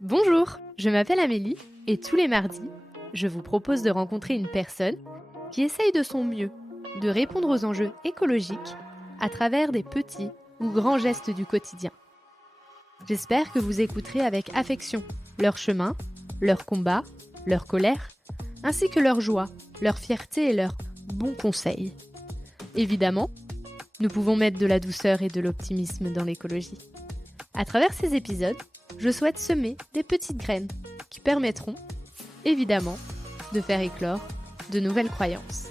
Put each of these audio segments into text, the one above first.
Bonjour, je m'appelle Amélie et tous les mardis, je vous propose de rencontrer une personne qui essaye de son mieux de répondre aux enjeux écologiques à travers des petits ou grands gestes du quotidien. J'espère que vous écouterez avec affection leur chemin, leurs combats, leur colère, ainsi que leur joie, leur fierté et leurs bons conseils. Évidemment, nous pouvons mettre de la douceur et de l'optimisme dans l'écologie. À travers ces épisodes, je souhaite semer des petites graines qui permettront, évidemment, de faire éclore de nouvelles croyances.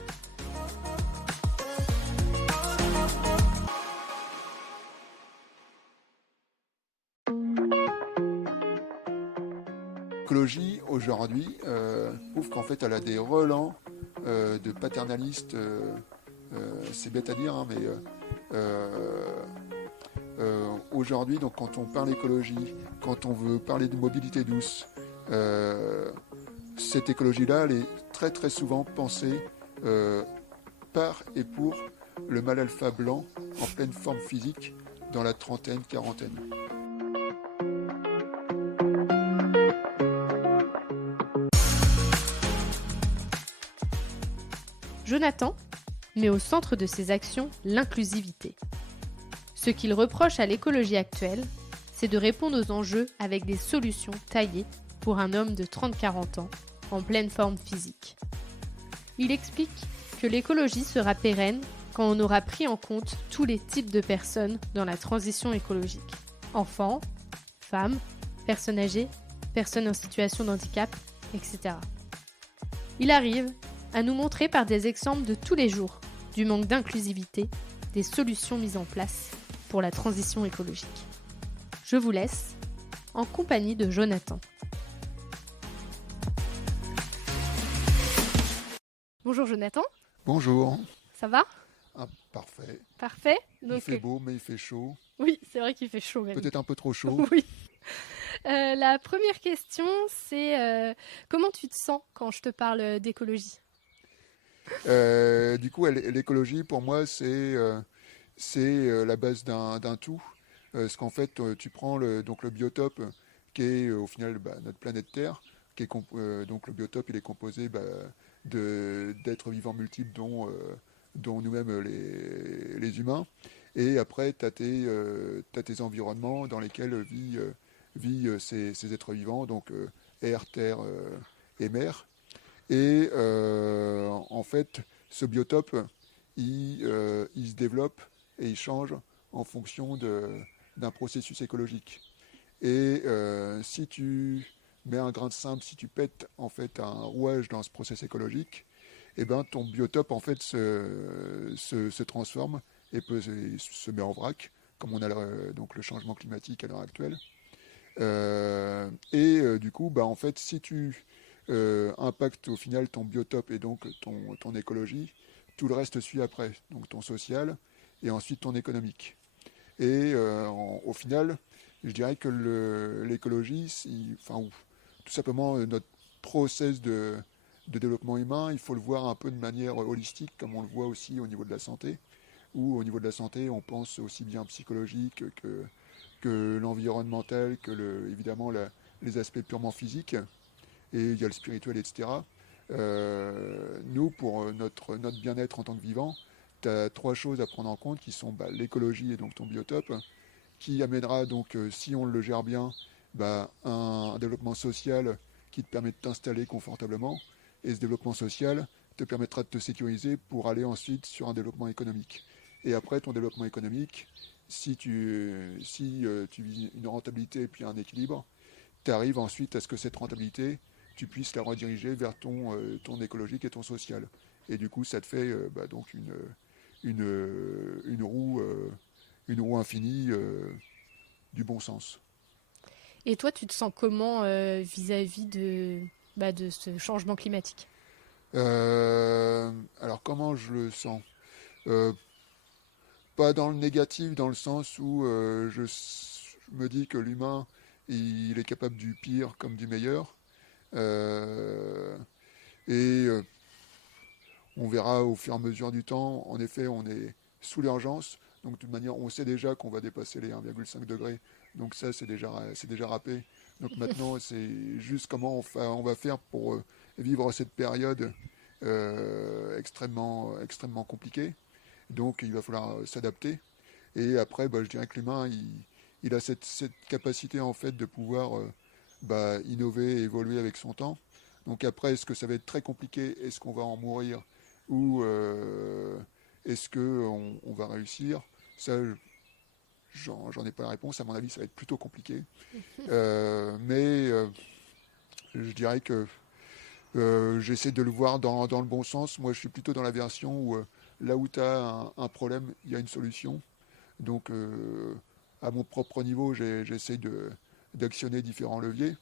L'écologie, aujourd'hui, prouve qu'en fait, elle a des relents de paternalistes, c'est bête à dire, hein, mais aujourd'hui, donc, quand on parle écologie, quand on veut parler de mobilité douce, cette écologie-là, elle est très très souvent pensée par et pour le mâle alpha blanc en pleine forme physique dans la trentaine, quarantaine. Jonathan met au centre de ses actions l'inclusivité. Ce qu'il reproche à l'écologie actuelle, c'est de répondre aux enjeux avec des solutions taillées pour un homme de 30-40 ans en pleine forme physique. Il explique que l'écologie sera pérenne quand on aura pris en compte tous les types de personnes dans la transition écologique. Enfants, femmes, personnes âgées, personnes en situation de handicap, etc. Il arrive à nous montrer par des exemples de tous les jours du manque d'inclusivité des solutions mises en place pour la transition écologique. Je vous laisse en compagnie de Jonathan. Bonjour Jonathan. Bonjour. Ça va ? Ah, parfait. Parfait. Il fait beau, mais il fait chaud. Oui, c'est vrai qu'il fait chaud même. Peut-être un peu trop chaud. Oui. La première question, c'est comment tu te sens quand je te parle d'écologie ? Du coup, l'écologie, pour moi, c'est la base d'un tout. Parce qu'en fait, tu prends le biotope, qui est au final notre planète Terre, qui est donc le biotope, il est composé d'êtres vivants multiples, dont nous-mêmes les humains. Et après, tu as tes environnements dans lesquels vivent ces êtres vivants, donc air, terre et mer. Et en fait, ce biotope, il se développe et il change en fonction d'un processus écologique. Et si tu mets un grain de sable, si tu pètes en fait un rouage dans ce processus écologique, eh ben, ton biotope en fait se transforme et se met en vrac, comme on a donc le changement climatique à l'heure actuelle. Du coup, en fait, si tu impactes au final ton biotope et donc ton écologie, tout le reste suit après, donc ton social et ensuite ton économique. Et au final, je dirais que l'écologie, tout simplement notre process de développement humain, il faut le voir un peu de manière holistique, comme on le voit aussi au niveau de la santé, où au niveau de la santé, on pense aussi bien psychologique que l'environnemental, que évidemment les aspects purement physiques, et il y a le spirituel, etc. Nous, pour notre bien-être en tant que vivant, tu as trois choses à prendre en compte qui sont l'écologie et donc ton biotope, qui amènera donc, si on le gère bien, un développement social qui te permet de t'installer confortablement, et ce développement social te permettra de te sécuriser pour aller ensuite sur un développement économique. Et après ton développement économique, si tu vises une rentabilité et puis un équilibre, tu arrives ensuite à ce que cette rentabilité, tu puisses la rediriger vers ton écologique et ton social. Et du coup, ça te fait donc une roue infinie du bon sens. Et toi, tu te sens comment vis-à-vis de ce changement climatique ? Alors, comment je le sens ? Pas dans le négatif, dans le sens où je me dis que l'humain, il est capable du pire comme du meilleur. Et On verra au fur et à mesure du temps. En effet, on est sous l'urgence. Donc de toute manière, on sait déjà qu'on va dépasser les 1,5 degrés. Donc ça, c'est déjà râpé. Donc maintenant, c'est juste comment on va faire pour vivre cette période extrêmement compliquée. Donc il va falloir s'adapter. Et après, je dirais que l'humain, il a cette capacité en fait de pouvoir innover et évoluer avec son temps. Donc après, est-ce que ça va être très compliqué? Est-ce qu'on va en mourir? Ou est-ce qu'on va réussir? Ça, j'en ai pas la réponse. À mon avis, ça va être plutôt compliqué. Mais je dirais que j'essaie de le voir dans le bon sens. Moi, je suis plutôt dans la version où là où tu as un problème, il y a une solution. Donc, à mon propre niveau, j'essaie d'actionner différents leviers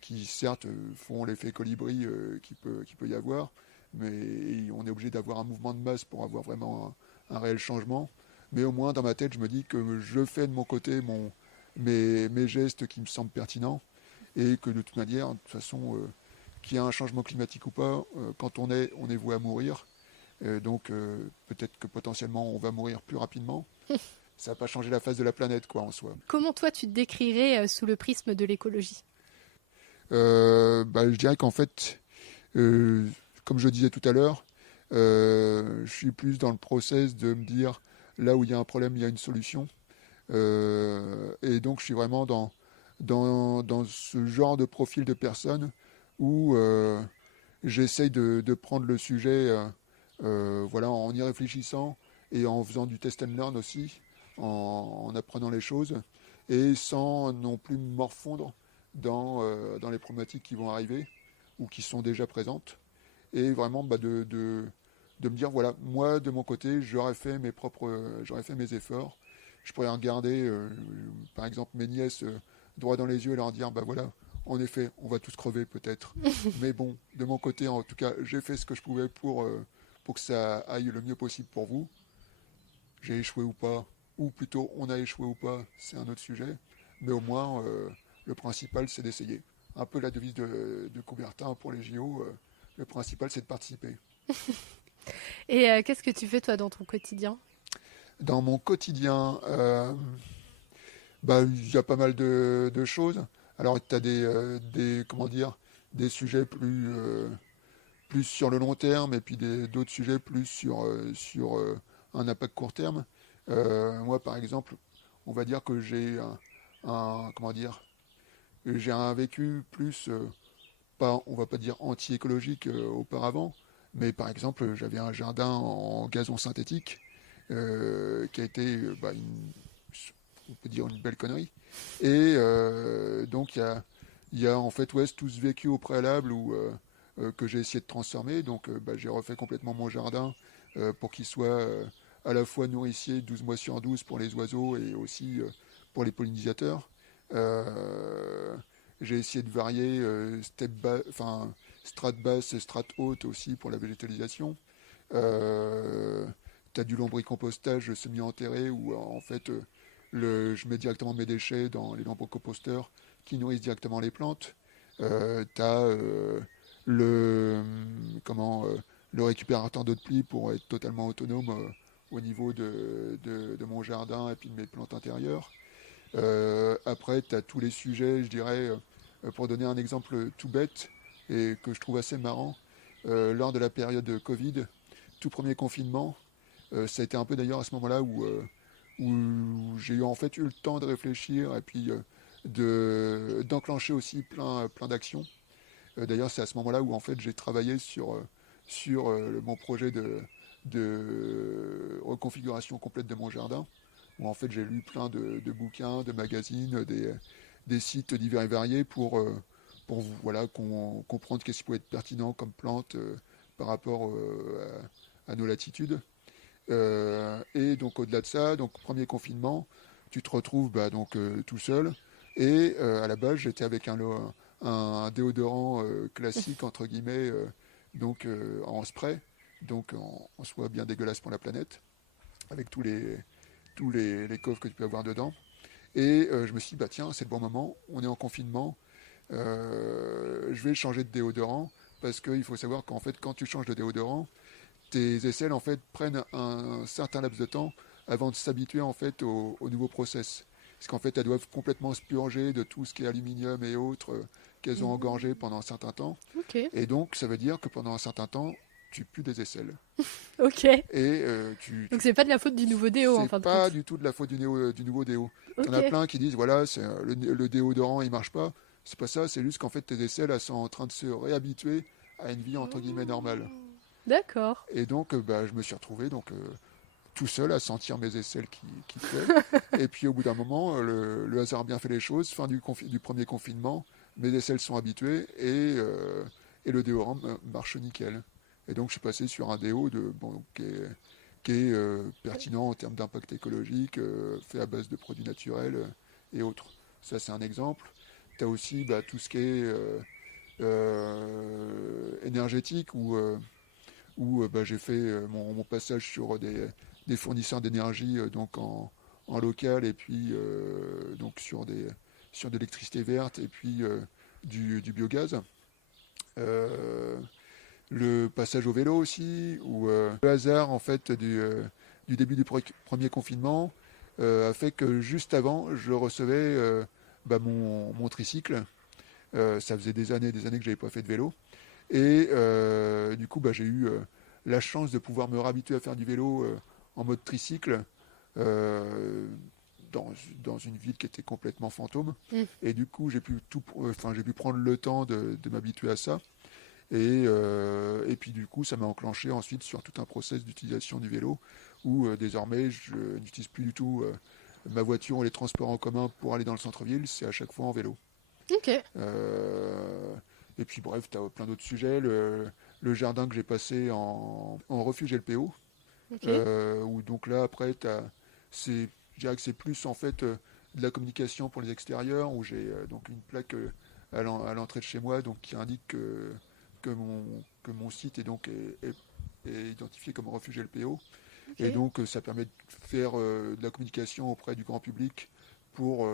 qui, certes, font l'effet colibri qui peut y avoir, mais on est obligé d'avoir un mouvement de masse pour avoir vraiment un réel changement. Mais au moins, dans ma tête, je me dis que je fais de mon côté mes gestes qui me semblent pertinents et que de toute manière, de toute façon, qu'il y ait un changement climatique ou pas, quand on est voué à mourir. Donc, peut-être que potentiellement, on va mourir plus rapidement. Ça va pas changer la face de la planète, quoi, en soi. Comment toi, tu te décrirais sous le prisme de l'écologie? Je dirais qu'en fait, comme je disais tout à l'heure, je suis plus dans le process de me dire là où il y a un problème, il y a une solution. Et donc, je suis vraiment dans ce genre de profil de personne où j'essaye de prendre le sujet voilà, en y réfléchissant et en faisant du test and learn aussi, en apprenant les choses, et sans non plus me morfondre dans les problématiques qui vont arriver ou qui sont déjà présentes. Et vraiment de me dire, voilà, moi de mon côté, j'aurais fait mes efforts. Je pourrais regarder, par exemple, mes nièces droit dans les yeux et leur dire, voilà, en effet, on va tous crever peut-être. Mais bon, de mon côté, en tout cas, j'ai fait ce que je pouvais pour que ça aille le mieux possible pour vous. J'ai échoué ou pas, ou plutôt on a échoué ou pas, c'est un autre sujet. Mais au moins, le principal, c'est d'essayer. Un peu la devise de Coubertin pour les JO, le principal, c'est de participer. Et qu'est-ce que tu fais toi dans ton quotidien? Dans mon quotidien, il y a pas mal de choses. Alors, tu as comment dire, des sujets plus sur le long terme et puis d'autres sujets plus sur un impact court terme. Moi, par exemple, on va dire que comment dire, j'ai un vécu plus, pas, on va pas dire anti-écologique auparavant, mais par exemple, j'avais un jardin en gazon synthétique qui a été, on peut dire une belle connerie. Et donc, il y a en fait tout ce vécu au préalable que j'ai essayé de transformer. Donc, j'ai refait complètement mon jardin pour qu'il soit à la fois nourricier 12 mois sur 12 pour les oiseaux et aussi pour les pollinisateurs. J'ai essayé de varier strate basse et strate haute aussi pour la végétalisation. Tu as du lombricompostage semi-enterré où en fait je mets directement mes déchets dans les lombricomposteurs qui nourrissent directement les plantes. Tu as le, le récupérateur d'eau de pluie pour être totalement autonome au niveau de mon jardin et puis de mes plantes intérieures. Après, tu as tous les sujets, je dirais, pour donner un exemple tout bête et que je trouve assez marrant, lors de la période de Covid, tout premier confinement, ça a été un peu d'ailleurs à ce moment-là où j'ai en fait eu le temps de réfléchir et puis d'enclencher aussi plein d'actions. D'ailleurs, c'est à ce moment-là où en fait j'ai travaillé sur mon projet de reconfiguration complète de mon jardin, où en fait j'ai lu plein de bouquins, de magazines, des sites divers et variés pour voilà, comprendre qu'est-ce qui peut être pertinent comme plante par rapport à nos latitudes. Et donc au-delà de ça, donc premier confinement, tu te retrouves tout seul. Et à la base, j'étais avec un déodorant classique, entre guillemets, en spray, donc en soi bien dégueulasse pour la planète, avec tous les coffres que tu peux avoir dedans. Et je me suis dit, tiens, c'est le bon moment, on est en confinement, je vais changer de déodorant, parce qu'il faut savoir qu'en fait, quand tu changes de déodorant, tes aisselles en fait prennent un certain laps de temps avant de s'habituer en fait au nouveau process. Parce qu'en fait, elles doivent complètement se purger de tout ce qui est aluminium et autres qu'elles ont engorgé pendant un certain temps. Ok. Et donc, ça veut dire que pendant un certain temps, tu pues des aisselles. Ok. Et Donc c'est pas de la faute du nouveau déo en c'est fin de pas compte. du tout de la faute du nouveau déo. T'en Ok. as plein qui disent voilà, c'est le déodorant il marche pas. C'est pas ça, c'est juste qu'en fait tes aisselles elles sont en train de se réhabituer à une vie entre guillemets normale. D'accord. Et donc je me suis retrouvé tout seul à sentir mes aisselles qui fuient. Et puis au bout d'un moment, le hasard a bien fait les choses. Fin du premier confinement, mes aisselles sont habituées et le déodorant marche nickel. Et donc je suis passé sur un déo qui est pertinent en termes d'impact écologique, fait à base de produits naturels et autres. Ça c'est un exemple. Tu as aussi tout ce qui est énergétique où j'ai fait mon passage sur des fournisseurs d'énergie en local et puis donc sur de l'électricité verte et puis du biogaz. Euh, le passage au vélo aussi, où le hasard en fait du début du premier confinement a fait que juste avant, je recevais mon tricycle. Ça faisait des années que je n'avais pas fait de vélo. Et du coup, j'ai eu la chance de pouvoir me réhabituer à faire du vélo en mode tricycle euh, dans, dans une ville qui était complètement fantôme. Mm. Et du coup, j'ai pu prendre le temps de m'habituer à ça. Et puis du coup, ça m'a enclenché ensuite sur tout un process d'utilisation du vélo où désormais, je n'utilise plus du tout ma voiture ou les transports en commun pour aller dans le centre-ville, c'est à chaque fois en vélo. Ok. Euh, et puis bref, tu as plein d'autres sujets. Le jardin que j'ai passé en refuge LPO, Ok. où donc là après, je dirais que c'est plus en fait de la communication pour les extérieurs, où j'ai donc une plaque à l'entrée de chez moi donc, qui indique que mon site est identifié comme refuge LPO. Et Ok. donc ça permet de faire de la communication auprès du grand public pour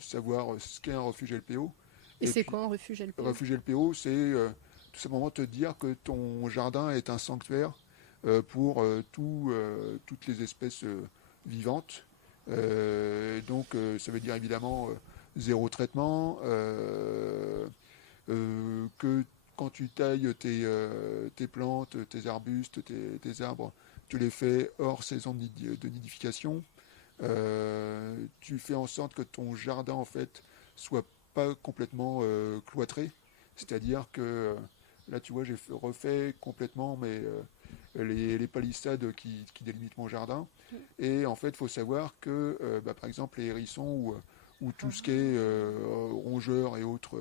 savoir ce qu'est un refuge LPO. Et Et c'est puis, quoi un refuge LPO? refuge LPO, c'est tout simplement te dire que ton jardin est un sanctuaire pour toutes les espèces vivantes. Ça veut dire évidemment zéro traitement, que quand tu tailles tes plantes, tes arbustes, tes arbres, tu les fais hors saison de nidification. Tu fais en sorte que ton jardin en fait soit pas complètement cloîtré, c'est-à-dire que là tu vois j'ai refait complètement les palissades qui délimitent mon jardin et en fait il faut savoir que par exemple les hérissons ou tout ce qui est rongeurs et autres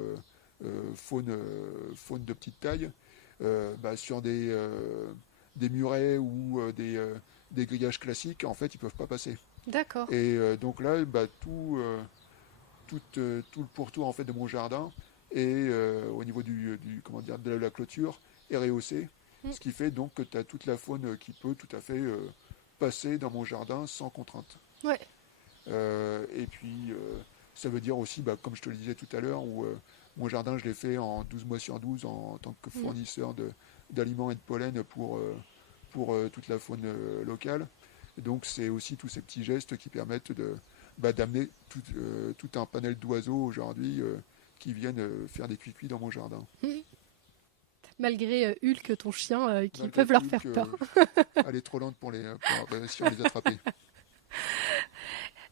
faune de petite taille sur des murets ou des grillages classiques en fait ils peuvent pas passer. D'accord. Et donc là, tout le pourtour en fait de mon jardin est au niveau comment dire, de la clôture est rehaussé, Mm. ce qui fait donc que tu as toute la faune qui peut tout à fait passer dans mon jardin sans contrainte. Ouais. Et puis ça veut dire aussi, comme je te le disais tout à l'heure, où mon jardin je l'ai fait en 12 mois sur 12 en tant que Mm. fournisseur d'aliments et de pollen pour toute la faune locale. Et donc c'est aussi tous ces petits gestes qui permettent d'amener tout un panel d'oiseaux aujourd'hui qui viennent faire des cuicuis dans mon jardin. Mm. Malgré Hulk, ton chien, qui Malgré peuvent leur Hulk, faire peur. elle est trop lente pour réussir à les attraper.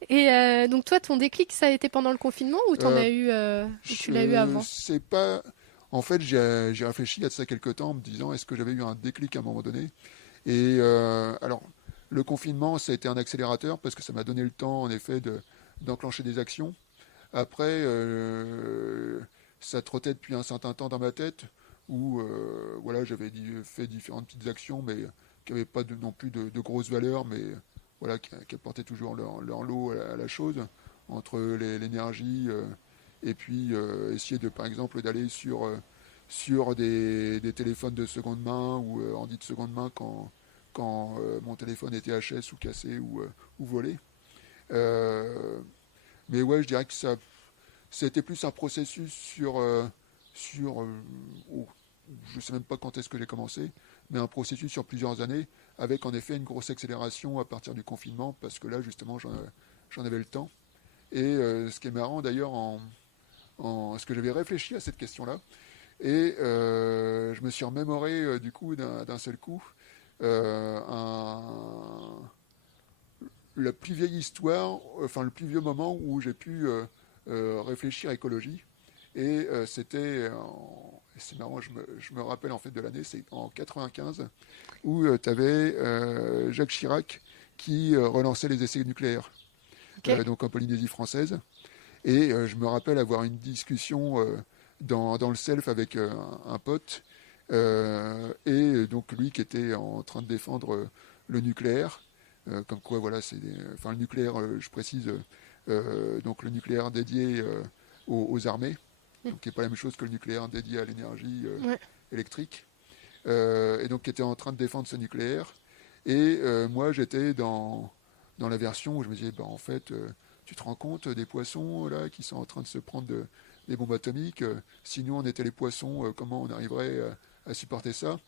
Et donc toi, ton déclic, ça a été pendant le confinement ou Euh, ou tu l'as eu avant? c'est pas. En fait, j'ai réfléchi à ça quelques temps en me disant est-ce que j'avais eu un déclic à un moment donné. Et alors, le confinement, ça a été un accélérateur parce que ça m'a donné le temps, en effet, d'enclencher des actions. Après, ça trottait depuis un certain temps dans ma tête où voilà, fait différentes petites actions, mais qui n'avaient pas non plus de grosses valeurs, mais voilà, qui apportaient toujours leur lot à la chose, entre l'énergie et puis essayer par exemple, d'aller sur des téléphones de seconde main ou en dit de seconde main quand mon téléphone était HS ou cassé ou volé. Euh, mais ouais, je dirais que c'était plus un processus sur oh, je sais même pas quand est-ce que j'ai commencé, mais un processus sur plusieurs années, avec en effet une grosse accélération à partir du confinement, parce que là, justement, j'en avais le temps. Et ce qui est marrant d'ailleurs, ce que j'avais réfléchi à cette question-là, et je me suis remémoré du coup d'un seul coup euh, un, la plus vieille histoire, enfin le plus vieux moment où j'ai pu réfléchir à écologie. Et c'est marrant, je me rappelle en fait de l'année, c'est en 95, où tu avais Jacques Chirac qui relançait les essais nucléaires, Ok. donc en Polynésie française. Et je me rappelle avoir une discussion dans le self avec un pote, et donc lui qui était en train de défendre le nucléaire, comme quoi voilà, enfin le nucléaire, je précise, donc le nucléaire dédié aux armées, donc qui n'est pas la même chose que le nucléaire dédié à l'énergie Ouais. électrique, et donc qui était en train de défendre ce nucléaire. Et moi j'étais dans la version où je me disais, bah, en fait, tu te rends compte des poissons là qui sont en train de se prendre des bombes atomiques. Si nous on était les poissons, comment on arriverait à supporter ça?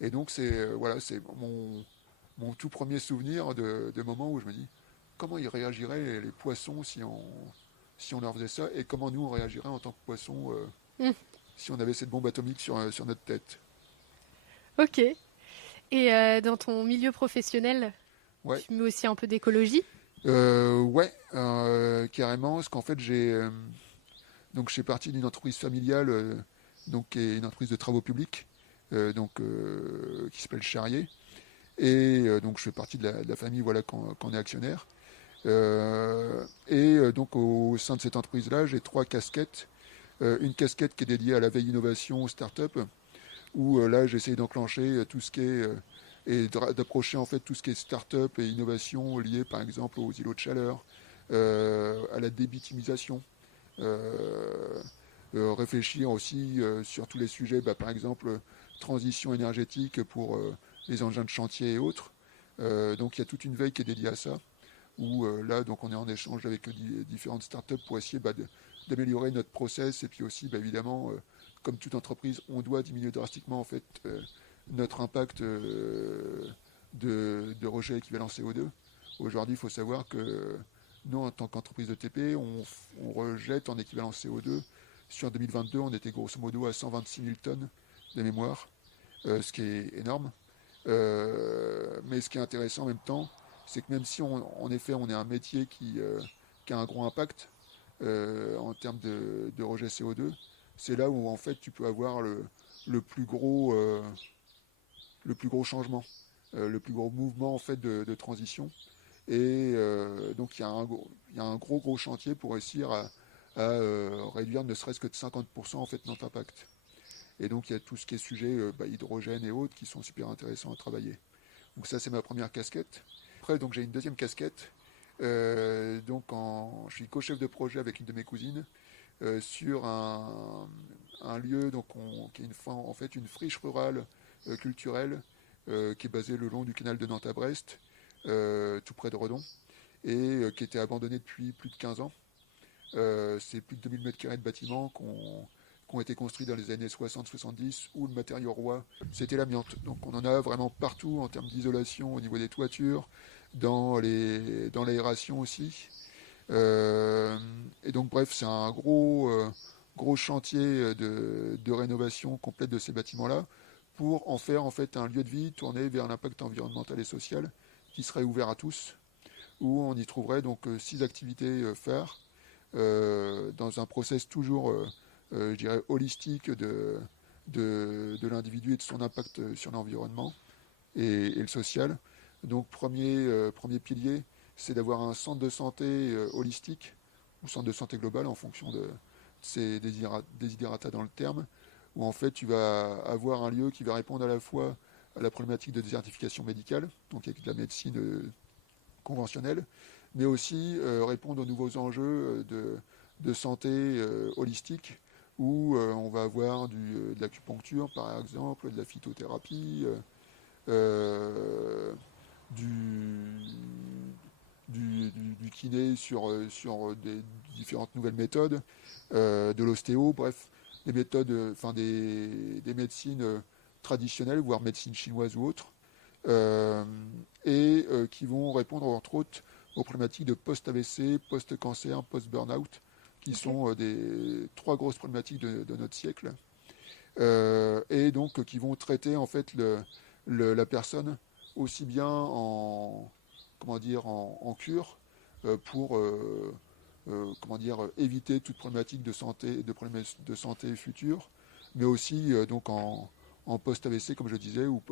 Et donc voilà, c'est mon tout premier souvenir de moment où je me dis comment ils réagiraient les poissons si on leur faisait ça, et comment nous on réagirait en tant que poissons Hmm. si on avait cette bombe atomique sur notre tête. Ok. Et dans ton milieu professionnel, Ouais, tu mets aussi un peu d'écologie? ouais, carrément, parce qu'en fait donc je suis parti d'une entreprise familiale, donc qui est une entreprise de travaux publics, qui s'appelle Charrier. Et donc je fais partie de la famille, voilà, qu'on est actionnaire. Et donc au sein de cette entreprise-là, j'ai trois casquettes. Une casquette qui est dédiée à la veille innovation, aux startups, où là j'essaye d'enclencher tout ce qui est et d'approcher en fait tout ce qui est start-up et innovation liées par exemple aux îlots de chaleur, à la débitumisation, euh, réfléchir aussi sur tous les sujets, bah, par exemple transition énergétique pour les engins de chantier et autres. Donc il y a toute une veille qui est dédiée à ça, où là donc on est en échange avec différentes startups pour essayer d'améliorer notre process, et puis aussi bah, évidemment comme toute entreprise on doit diminuer drastiquement en fait notre impact de rejet équivalent CO2. Aujourd'hui il faut savoir que nous en tant qu'entreprise de TP on rejette en équivalent CO2. Sur 2022 on était grosso modo à 126 000 tonnes de mémoire, ce qui est énorme. Mais ce qui est intéressant en même temps, c'est que même si en effet on est un métier qui a un gros impact en termes de rejet CO2, c'est là où en fait tu peux avoir le plus gros, le plus gros changement, le plus gros mouvement en fait de transition. Et donc il y a un gros chantier pour réussir à réduire ne serait-ce que de 50% en fait notre impact. Et donc il y a tout ce qui est sujet hydrogène et autres qui sont super intéressants à travailler. Donc ça c'est ma première casquette. Après donc j'ai une deuxième casquette. Je suis co-chef de projet avec une de mes cousines sur un lieu qui est en fait une friche rurale culturelle qui est basée le long du canal de Nantes à Brest, tout près de Redon, et qui était abandonné depuis plus de 15 ans. C'est plus de 2000 m² de bâtiments qui ont été construits dans les années 60-70, où le matériau roi, c'était l'amiante. Donc on en a vraiment partout en termes d'isolation au niveau des toitures, dans l'aération aussi. Et donc bref, c'est un gros chantier de rénovation complète de ces bâtiments-là pour en faire en fait un lieu de vie tourné vers l'impact environnemental et social qui serait ouvert à tous, où on y trouverait donc 6 activités phares dans un process toujours, je dirais, holistique de l'individu et de son impact sur l'environnement et le social. Donc premier pilier, c'est d'avoir un centre de santé holistique ou centre de santé global en fonction de ses desiderata dans le terme, où en fait tu vas avoir un lieu qui va répondre à la fois à la problématique de désertification médicale, donc avec de la médecine conventionnelle, mais aussi répondre aux nouveaux enjeux de santé holistique, où on va avoir de l'acupuncture par exemple, de la phytothérapie, euh, du, du kiné sur des différentes nouvelles méthodes, de l'ostéo, bref, des méthodes, des médecines traditionnelles, voire médecine chinoise ou autre, qui vont répondre entre autres aux problématiques de post-AVC, post-cancer, post-burnout, qui sont des 3 grosses problématiques de notre siècle, et donc qui vont traiter en fait la personne aussi bien en cure, pour éviter toute problématique de santé, de problèmes de santé futurs, mais aussi donc en post-AVC, comme je disais, ou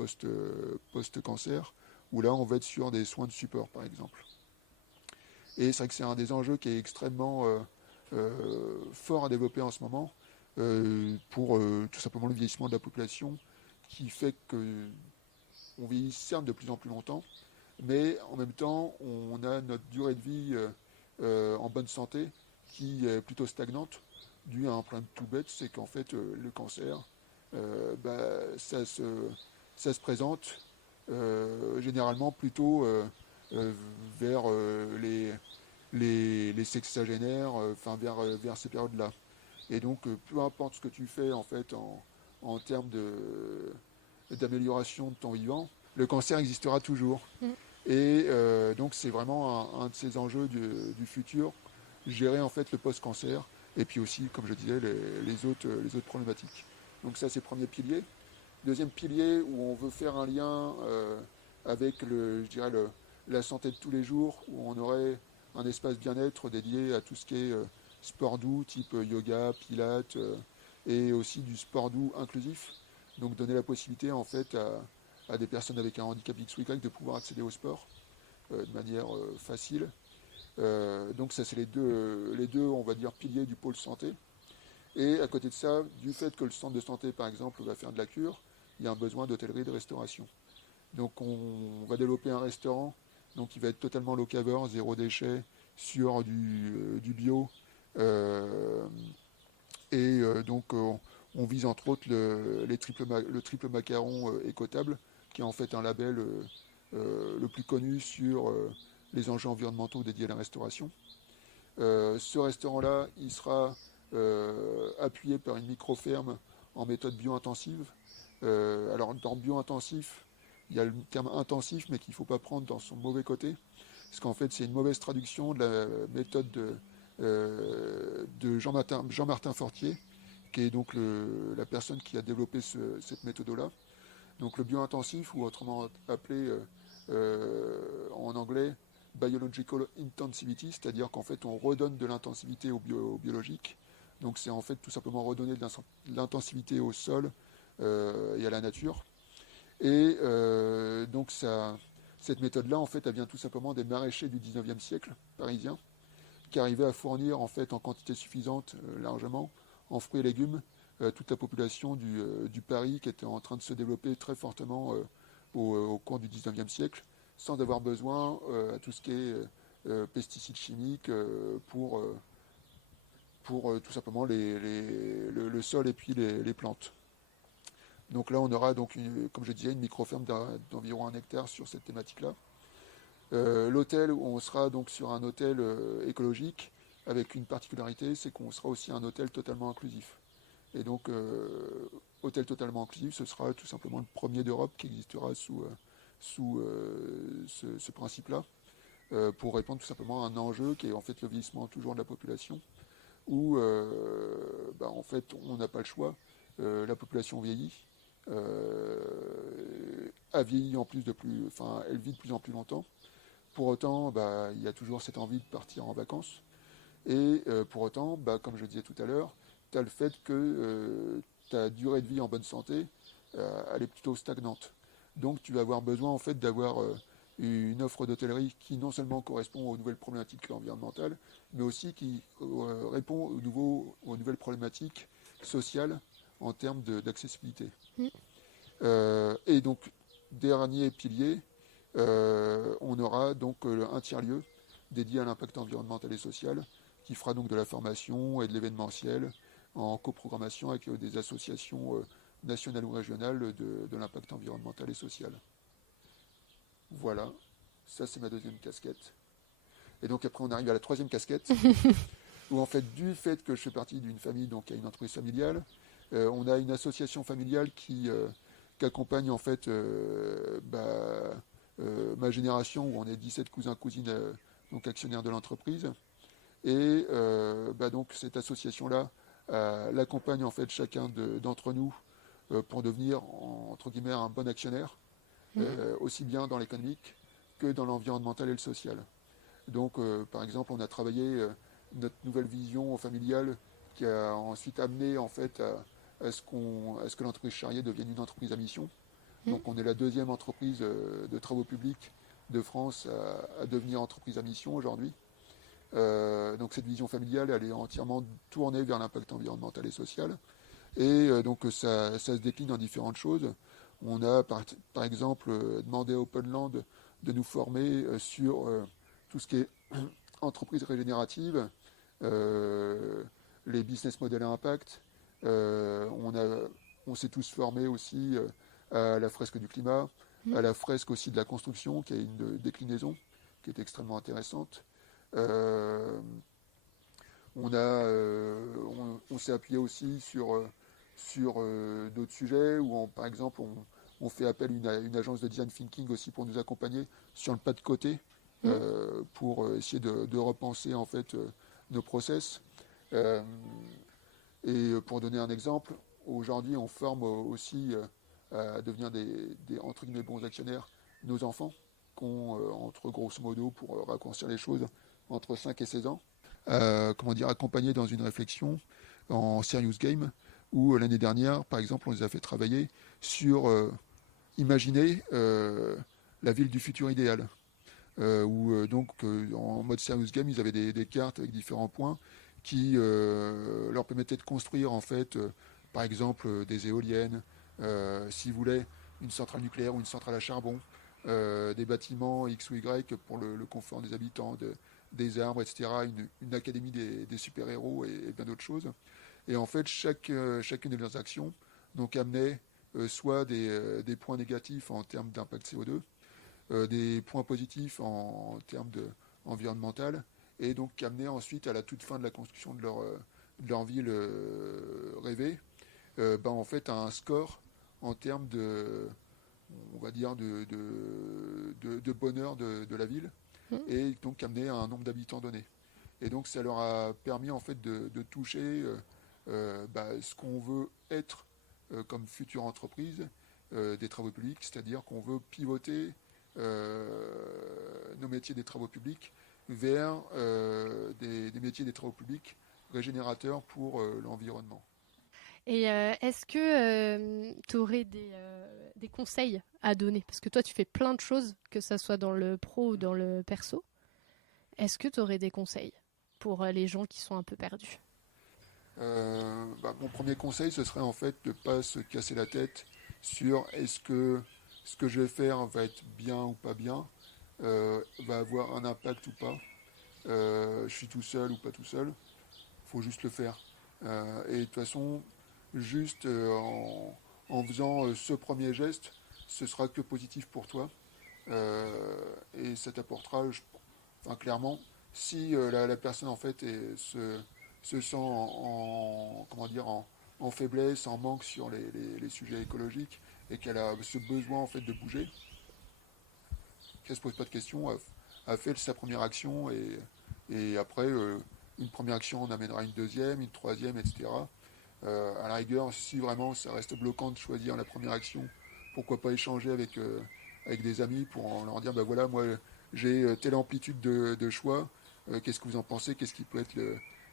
post-cancer, où là on va être sur des soins de support, par exemple. Et c'est vrai que c'est un des enjeux qui est extrêmement fort à développer en ce moment, pour tout simplement le vieillissement de la population, qui fait qu'on vieillit certes de plus en plus longtemps, mais en même temps on a notre durée de vie en bonne santé qui est plutôt stagnante, dû à un problème tout bête, c'est qu'en fait le cancer, ça se présente généralement plutôt vers les sexagénaires, vers ces périodes-là. Et donc, peu importe ce que tu fais en fait en termes d'amélioration de ton vivant, le cancer existera toujours. Et donc, c'est vraiment un de ces enjeux du futur, gérer en fait le post-cancer, et puis aussi, comme je disais, les autres problématiques. Donc ça, c'est le premier pilier. Deuxième pilier, où on veut faire un lien avec la santé de tous les jours, où on aurait un espace bien-être dédié à tout ce qui est sport doux, type yoga, pilates, et aussi du sport doux inclusif. Donc donner la possibilité en fait à des personnes avec un handicap X ou Y de pouvoir accéder au sport de manière facile. Donc ça, c'est les deux, on va dire, piliers du pôle santé. Et à côté de ça, du fait que le centre de santé, par exemple, va faire de la cure, il y a un besoin d'hôtellerie et de restauration. Donc on va développer un restaurant donc qui va être totalement locavore, zéro déchet, sur du bio. Donc on vise entre autres le triple macaron écotable, qui est en fait un label le plus connu sur les enjeux environnementaux dédiés à la restauration. Ce restaurant-là, il sera appuyé par une micro-ferme en méthode bio-intensive. Alors dans bio-intensif, il y a le terme intensif, mais qu'il ne faut pas prendre dans son mauvais côté, parce qu'en fait c'est une mauvaise traduction de la méthode de Jean-Martin Fortier, qui est donc la personne qui a développé cette méthode-là. Donc le bio-intensif, ou autrement appelé en anglais biological intensivity, c'est-à-dire qu'en fait on redonne de l'intensivité au biologique. Donc c'est en fait tout simplement redonner de l'intensivité au sol et à la nature. Et donc cette méthode-là, en fait, elle vient tout simplement des maraîchers du 19e siècle parisiens, qui arrivaient à fournir en fait en quantité suffisante, largement, en fruits et légumes, toute la population du Paris, qui était en train de se développer très fortement au cours du 19e siècle, sans avoir besoin à tout ce qui est pesticides chimiques pour tout simplement le sol et puis les plantes. Donc là, on aura, donc comme je disais, une micro-ferme d'environ 1 hectare sur cette thématique-là. L'hôtel, on sera donc sur un hôtel écologique, avec une particularité, c'est qu'on sera aussi un hôtel totalement inclusif. Et donc, hôtel totalement inclusif, ce sera tout simplement le premier d'Europe qui existera sous ce principe-là, pour répondre tout simplement à un enjeu qui est en fait le vieillissement toujours de la population, où en fait on n'a pas le choix, la population vieillit, a vieilli en plus elle vit de plus en plus longtemps. Pour autant, il y a toujours cette envie de partir en vacances. Et pour autant, comme je disais tout à l'heure, tu as le fait que ta durée de vie en bonne santé, elle est plutôt stagnante. Donc tu vas avoir besoin en fait d'avoir une offre d'hôtellerie qui non seulement correspond aux nouvelles problématiques environnementales, mais aussi qui répond aux nouvelles problématiques sociales en termes d'accessibilité. Et donc, dernier pilier, on aura donc un tiers-lieu dédié à l'impact environnemental et social, qui fera donc de la formation et de l'événementiel en coprogrammation avec des associations nationales ou régionales de l'impact environnemental et social. Voilà, ça c'est ma deuxième casquette. Et donc après on arrive à la troisième casquette, où en fait du fait que je fais partie d'une famille donc qui a une entreprise familiale, on a une association familiale qui qu'accompagne en fait ma génération où on est 17 cousins cousines donc actionnaires de l'entreprise et donc cette association là l'accompagne en fait chacun d'entre nous pour devenir entre guillemets un bon actionnaire aussi bien dans l'économique que dans l'environnemental et le social. Donc par exemple on a travaillé notre nouvelle vision familiale qui a ensuite amené en fait à ce que l'entreprise Charrier devienne une entreprise à mission. Donc on est la deuxième entreprise de travaux publics de France à devenir entreprise à mission aujourd'hui. Donc cette vision familiale, elle est entièrement tournée vers l'impact environnemental et social. Et donc ça se décline en différentes choses. On a par exemple demandé à Openland de nous former sur tout ce qui est entreprise régénérative, les business models à impact. On s'est tous formés aussi à la fresque du climat, à la fresque aussi de la construction, qui a une déclinaison qui est extrêmement intéressante. On s'est appuyé aussi sur d'autres sujets où, par exemple, on fait appel à une agence de design thinking aussi pour nous accompagner sur le pas de côté pour essayer de repenser en fait nos process. Et pour donner un exemple, aujourd'hui on forme aussi à devenir des entre guillemets bons actionnaires nos enfants qui ont entre grosso modo pour raccourcir les choses entre 5 et 16 ans. Accompagnés dans une réflexion en serious game où l'année dernière par exemple on les a fait travailler sur imaginer la ville du futur idéal. En mode serious game, ils avaient des cartes avec différents points qui leur permettaient de construire en fait, par exemple, des éoliennes, s'ils voulaient une centrale nucléaire ou une centrale à charbon, des bâtiments X ou Y pour le confort des habitants, des arbres, etc., une académie des super-héros et bien d'autres choses. Et en fait, chacune de leurs actions donc amenait soit des points négatifs en termes d'impact CO2, des points positifs en termes environnemental, et donc amener ensuite à la toute fin de la construction de leur ville rêvée, en fait à un score en termes on va dire de bonheur de la ville, et donc amener à un nombre d'habitants donné. Et donc ça leur a permis en fait de toucher ce qu'on veut être comme future entreprise des travaux publics, c'est-à-dire qu'on veut pivoter nos métiers des travaux publics vers des métiers des travaux publics régénérateurs pour l'environnement. Et est-ce que tu aurais des conseils à donner? Parce que toi, tu fais plein de choses, que ça soit dans le pro ou dans le perso. Est-ce que tu aurais des conseils pour les gens qui sont un peu perdus? Mon premier conseil, ce serait en fait de ne pas se casser la tête sur est-ce que ce que je vais faire va être bien ou pas bien, va avoir un impact ou pas, je suis tout seul ou pas tout seul, il faut juste le faire. Et de toute façon, juste en faisant ce premier geste, ce sera que positif pour toi. Et ça t'apportera, clairement, si la personne en fait se sent en faiblesse, en manque sur les sujets écologiques et qu'elle a ce besoin en fait de bouger, qu'elle se pose pas de questions, a fait sa première action et après une première action en amènera une deuxième, une troisième, etc. À la rigueur, si vraiment ça reste bloquant de choisir la première action, pourquoi pas échanger avec des amis pour leur dire voilà, moi j'ai telle amplitude de choix, qu'est-ce que vous en pensez, qu'est-ce qui peut être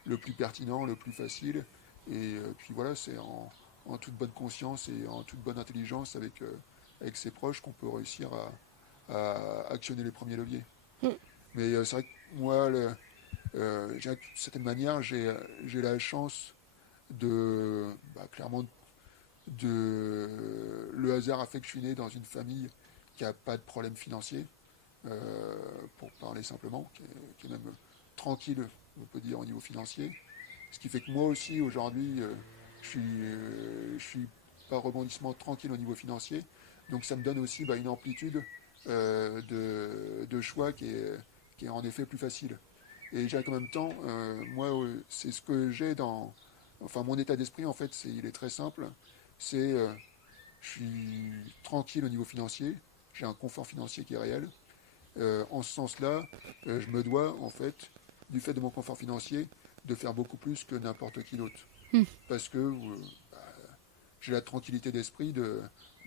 le plus pertinent, le plus facile, et puis voilà, c'est en toute bonne conscience et en toute bonne intelligence avec ses proches qu'on peut réussir à actionner les premiers leviers. Mais c'est vrai que moi, d'une certaine manière, j'ai la chance clairement, le hasard a fait que je suis né dans une famille qui n'a pas de problème financier, pour parler simplement, qui est même tranquille, on peut dire, au niveau financier. Ce qui fait que moi aussi, aujourd'hui, je suis par rebondissement tranquille au niveau financier. Donc ça me donne aussi une amplitude de choix qui est en effet plus facile. Et j'ai en même temps, moi, c'est ce que j'ai dans... Enfin, mon état d'esprit, en fait, il est très simple. C'est je suis tranquille au niveau financier, j'ai un confort financier qui est réel. En ce sens-là, je me dois, en fait, du fait de mon confort financier, de faire beaucoup plus que n'importe qui d'autre. Mm. Parce que j'ai la tranquillité d'esprit de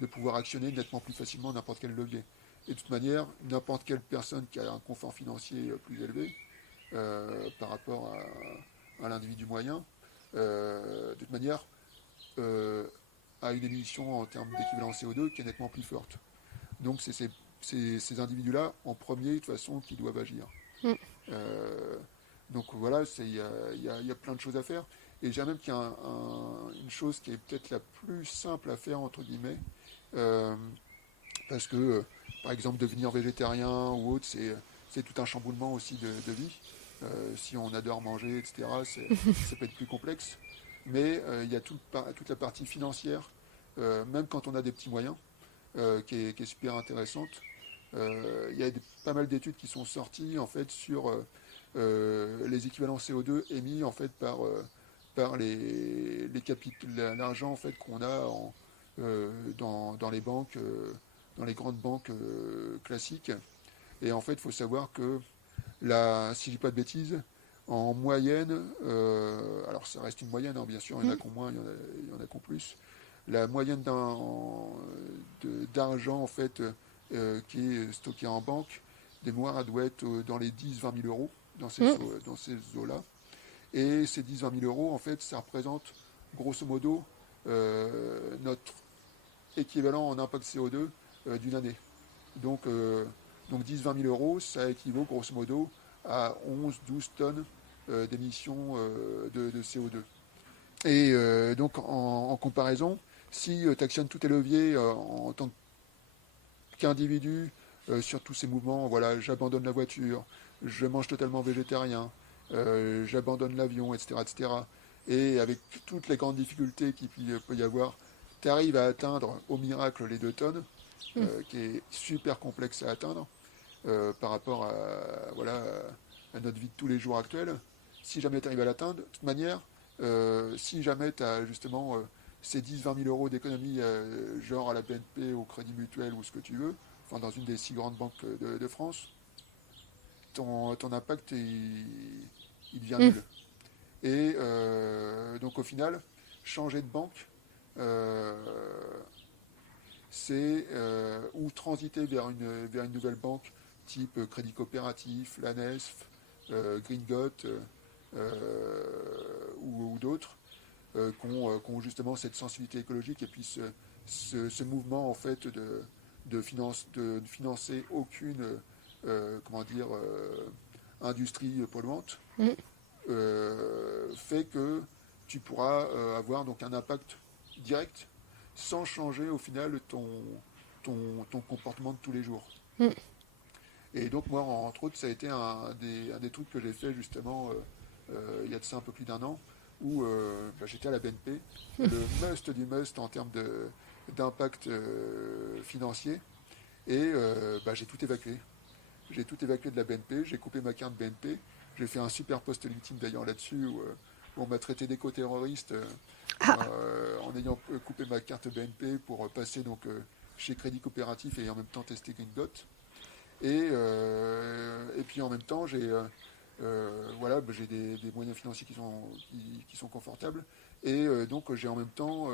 pouvoir actionner nettement plus facilement n'importe quel levier. Et de toute manière, n'importe quelle personne qui a un confort financier plus élevé par rapport à l'individu moyen, de toute manière, a une émission en termes d'équivalent CO2 qui est nettement plus forte. Donc c'est ces individus-là, en premier, de toute façon, qui doivent agir. Mm. Euh, donc voilà, il y a plein de choses à faire. Et je dirais même qu'il y a une chose qui est peut-être la plus simple à faire, entre guillemets, euh, parce que, par exemple, devenir végétarien ou autre, c'est tout un chamboulement aussi de vie. Si on adore manger, etc., ça peut être plus complexe. Mais il y a toute la partie financière, même quand on a des petits moyens, qui est super intéressante. Il y a pas mal d'études qui sont sorties en fait sur les équivalents CO2 émis en fait par l'argent en fait qu'on a dans les banques, dans les grandes banques classiques. Et en fait, il faut savoir que si je dis pas de bêtises, en moyenne, alors ça reste une moyenne, hein, bien sûr, il y en a qui ont moins, il y en a qui ont plus. La moyenne d'argent en fait qui est stocké en banque, des mois, elle doit être dans les 10-20 000 euros dans ces eaux-là. Et ces 10-20 000 euros, en fait, ça représente grosso modo notre équivalent en impact CO2 d'une année. Donc 10-20 000 euros, ça équivaut grosso modo à 11-12 tonnes d'émissions de CO2. Et donc en comparaison, si tu actionnes tous tes leviers en tant qu'individu sur tous ces mouvements, voilà, j'abandonne la voiture, je mange totalement végétarien, j'abandonne l'avion, etc., etc., et avec toutes les grandes difficultés qu'il peut y avoir, tu arrives à atteindre au miracle les 2 tonnes, qui est super complexe à atteindre par rapport voilà, à notre vie de tous les jours actuelle. Si jamais tu arrives à l'atteindre, de toute manière, si jamais tu as justement ces 10-20 000 euros d'économie, genre à la BNP, au Crédit Mutuel ou ce que tu veux, enfin dans une des 6 grandes banques de France, ton impact il devient nul. Et donc au final, changer de banque, euh, c'est ou transiter vers une nouvelle banque type Crédit Coopératif, l'ANESF, Gringot ou d'autres qui ont justement cette sensibilité écologique et puis ce mouvement en fait de financer aucune comment dire industrie polluante fait que tu pourras avoir donc un impact direct sans changer au final ton comportement de tous les jours. Mm. Et donc moi, entre autres, ça a été un des trucs que j'ai fait justement il y a de ça un peu plus d'un an, où j'étais à la BNP, le must du must en termes d'impact financier, et j'ai tout évacué. J'ai tout évacué de la BNP, j'ai coupé ma carte BNP, j'ai fait un super post LinkedIn d'ailleurs là-dessus, où on m'a traité d'éco-terroriste en ayant coupé ma carte BNP pour passer donc chez Crédit Coopératif et en même temps tester Gringot. Et puis en même temps, voilà, j'ai des moyens financiers qui sont confortables. Et donc j'ai en même temps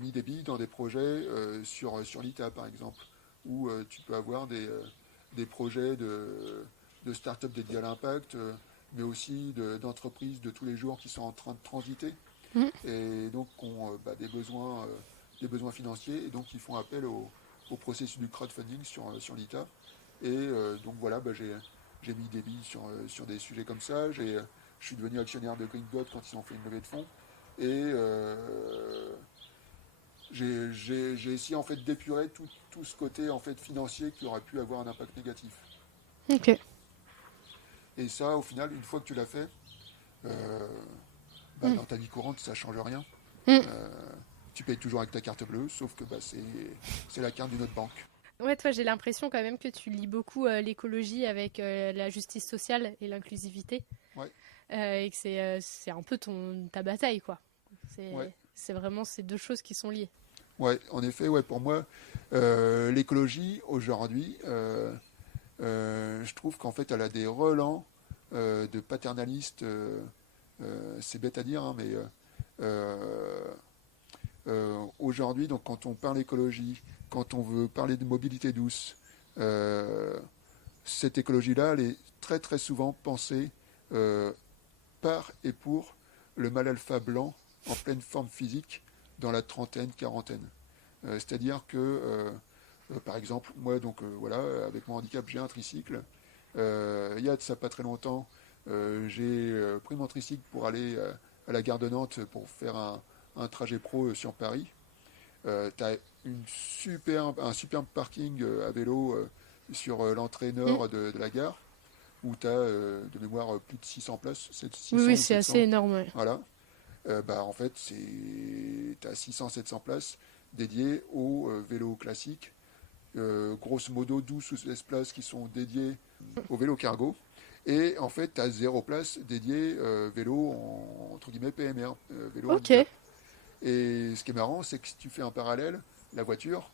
mis des billes dans des projets sur l'ITA par exemple, où tu peux avoir des projets de start-up dédiés à l'impact, mais aussi d'entreprises de tous les jours qui sont en train de transiter et donc qui ont des besoins financiers et donc qui font appel au processus du crowdfunding sur l'ITA. Et donc voilà, j'ai mis des billes sur des sujets comme ça. Je suis devenu actionnaire de Gringot quand ils ont fait une levée de fonds. Et j'ai essayé en fait d'épurer tout ce côté en fait financier qui aurait pu avoir un impact négatif. Ok. Et ça, au final, une fois que tu l'as fait, euh, dans ta vie courante, ça ne change rien. Mm. Tu payes toujours avec ta carte bleue, sauf que c'est la carte d'une autre banque. Ouais, toi, j'ai l'impression quand même que tu lis beaucoup l'écologie avec la justice sociale et l'inclusivité. Ouais, Et que c'est un peu ta bataille, quoi. ouais. C'est vraiment ces deux choses qui sont liées. Ouais, en effet, ouais, pour moi, l'écologie, aujourd'hui, je trouve qu'en fait, elle a des relents de paternalistes. C'est bête à dire, hein, mais euh, aujourd'hui, donc, quand on parle écologie, quand on veut parler de mobilité douce, euh, cette écologie-là, elle est très très souvent pensée euh, par et pour le mâle alpha blanc en pleine forme physique dans la trentaine, quarantaine. C'est-à-dire que, par exemple, moi, donc voilà, avec mon handicap, j'ai un tricycle. Il y a de ça pas très longtemps, j'ai pris mon tricycle pour aller à la gare de Nantes pour faire un trajet pro sur Paris. Tu as un superbe parking à vélo sur l'entrée Mm. nord de la gare, où tu as de mémoire plus de 600 places, Oui, 600 oui, ou c'est assez 700. énorme. Ouais. Voilà. Bah, en fait, tu as 600-700 places dédiées aux vélos classiques. Grosso modo, 12 ou 16 places qui sont dédiées au vélo cargo. Et en fait, tu as zéro place dédiée vélo, entre guillemets, PMR, vélo Ok. handicap. Et ce qui est marrant, c'est que si tu fais un parallèle, la voiture,